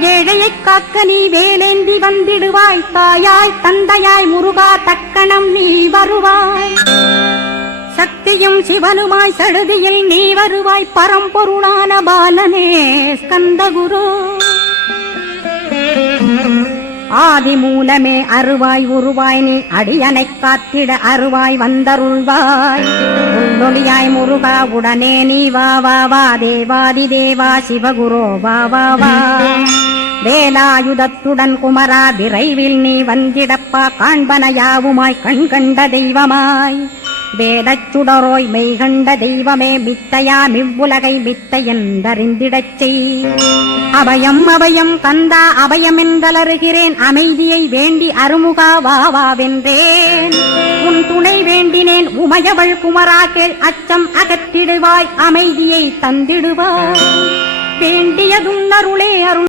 ஏழையைக் காக்க நீ வேலேந்தி வந்திடுவாய். தாயாய் தந்தையாய் முருகா தக்கணம் நீ வருவாய். சக்தியும் சிவனுமாய் சடுதியில் நீ வருவாய். பரம்பொருளான பாலனே ஸ்கந்தகுரு. ஆதி மூலமே அருவாய் உருவாய் நீ அடியனைக் காத்திட அருவாய் வந்தருள்வாய். உள்ளொளியாய் முருகா உடனே நீ வா வா வா. தேவாதி தேவா சிவகுரோ வா வா வா. வேலாயுதத்துடன் குமரா விரைவில் நீ வந்திடப்பா. காண்பன யாவுமாய் கண் கண்ட தெய்வமாய். வேதச்சுடரோய் மெய்கண்ட தெய்வமே மித்தையா மிவ்வுலகை மித்தை என்றறிந்திடச் செய். அபயம் அபயம் கந்தா அபயமென்றலறுகிறேன். அமைதியை வேண்டி அருமுகா வா வா வென்றேன். உன் துணை வேண்டினேன் உமையவள் குமரா கேள். அச்சம் அகற்றிடுவாய் அமைதியை தந்திடுவாய். வேண்டியதும் அருளே அருள்.